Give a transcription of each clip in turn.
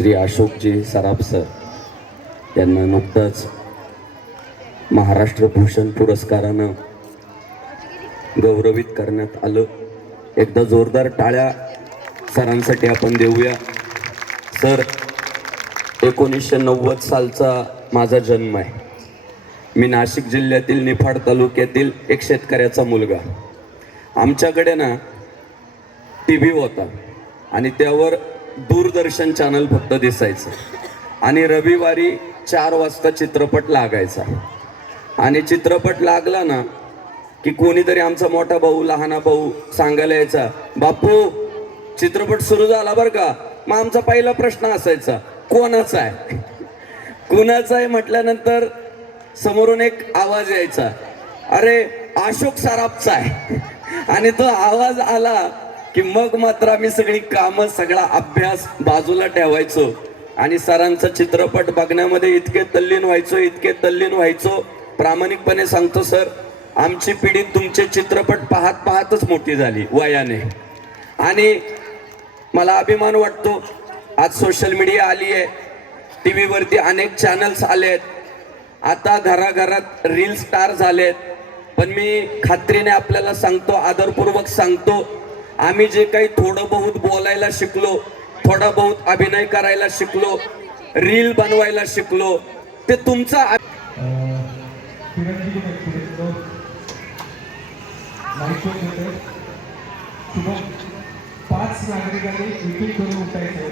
श्री अशोकजी सराफ sir यांना नुकताच महाराष्ट्र भूषण पुरस्कारानं गौरवित करण्यात आलं। एकदा जोरदार टाळ्या सरांसाठी आपण देऊया। सर, 1990 सालचा माझा जन्म आहे। मी नाशिक जिल्ह्यातील निफाड तालुक्यातील एक शेतकऱ्याचा मुलगा। आमच्याकडे ना टीव्ही होता आणि त्यावर दूरदर्शन चॅनल फक्त दिसायचं आणि रविवारी 4 वाजता चित्रपट लागायचा आणि चित्रपट लागला ना की कोणीतरी आमचा मोठा भाऊ लहाना भाऊ सांगायला यायचा, बापू चित्रपट सुरू झाला बरं का। मग आमचा पहिला प्रश्न असायचा, कोणाचा आहे? कुणाचा आहे म्हटल्यानंतर समोरून एक आवाज यायचा, अरे अशोक सराफचा आहे। आणि तो आवाज आला की मग मात्र आम्ही सगळी कामं सगळा अभ्यास बाजूला ठेवायचो आणि सरांचा चित्रपट बघण्यामध्ये इतके तल्लीन व्हायचो। प्रामाणिकपणे सांगतो सर, आमची पिढी तुमचे चित्रपट पाहत पाहतच मोठी झाली वयाने। आणि मला अभिमान वाटतो, आज सोशल मीडिया आली आहे, टीव्ही वरती अनेक चॅनल्स आलेत, आता घराघरात रील स्टार झालेत। पण मी खात्रीने आपल्याला सांगतो, आदरपूर्वक सांगतो, आम्ही जे काही थोडं बहुत बोलायला शिकलो, थोडा बहुत अभिनय करायला शिकलो, रील बनवायला शिकलो, ते तुमचा 5 नागरिकांनी एक करून उठायचं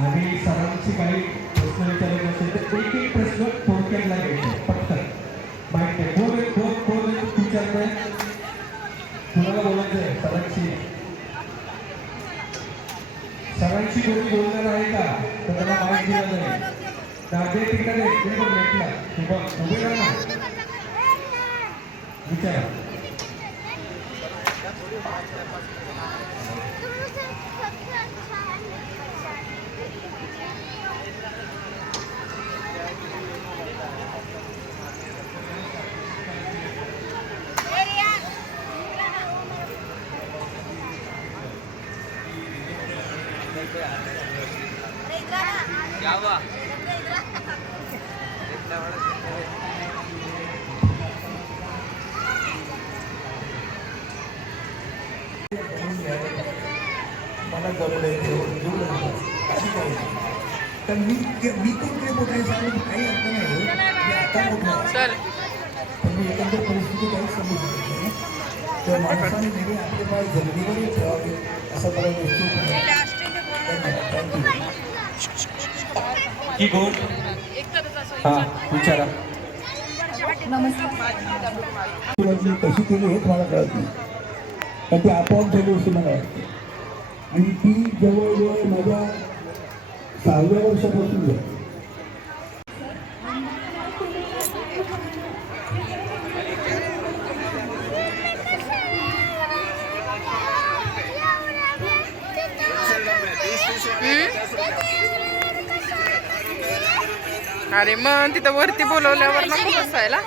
आणि सरांची काही प्रश्न विचारायचे असेल तर एक प्रश्न थोडक्यातला घ्यायचा पटकन माहिती आहे। कोण विचारतंय, कुणाला बोलायचं आहे? सरांची कोणी बोलणार आहे का? तर त्याला माहिती दिला जाईल। दादे तिकडे भेटला उभे राहा ना, विचारा। मला जमलंय तर मी कोणते मोठे सांगून काही अर्थ नाही हो। मी आता मोठा पण मी एकंदर परिस्थिती काही समजू शकत नाही। तर माणसाने नेहमी आपले पाय जमिनीवरही ठेवावे असं मला निश्चित। की कोण? हां विचारा। कशी केली हेच मला कळत नाही, पण ती आपोआप झाली अशी मला वाटते। आणि ती जवळजवळ माझ्या 6व्या वर्षापासून झाली। अरे मग तिथं वरती बोलवल्यावर नको बसायला।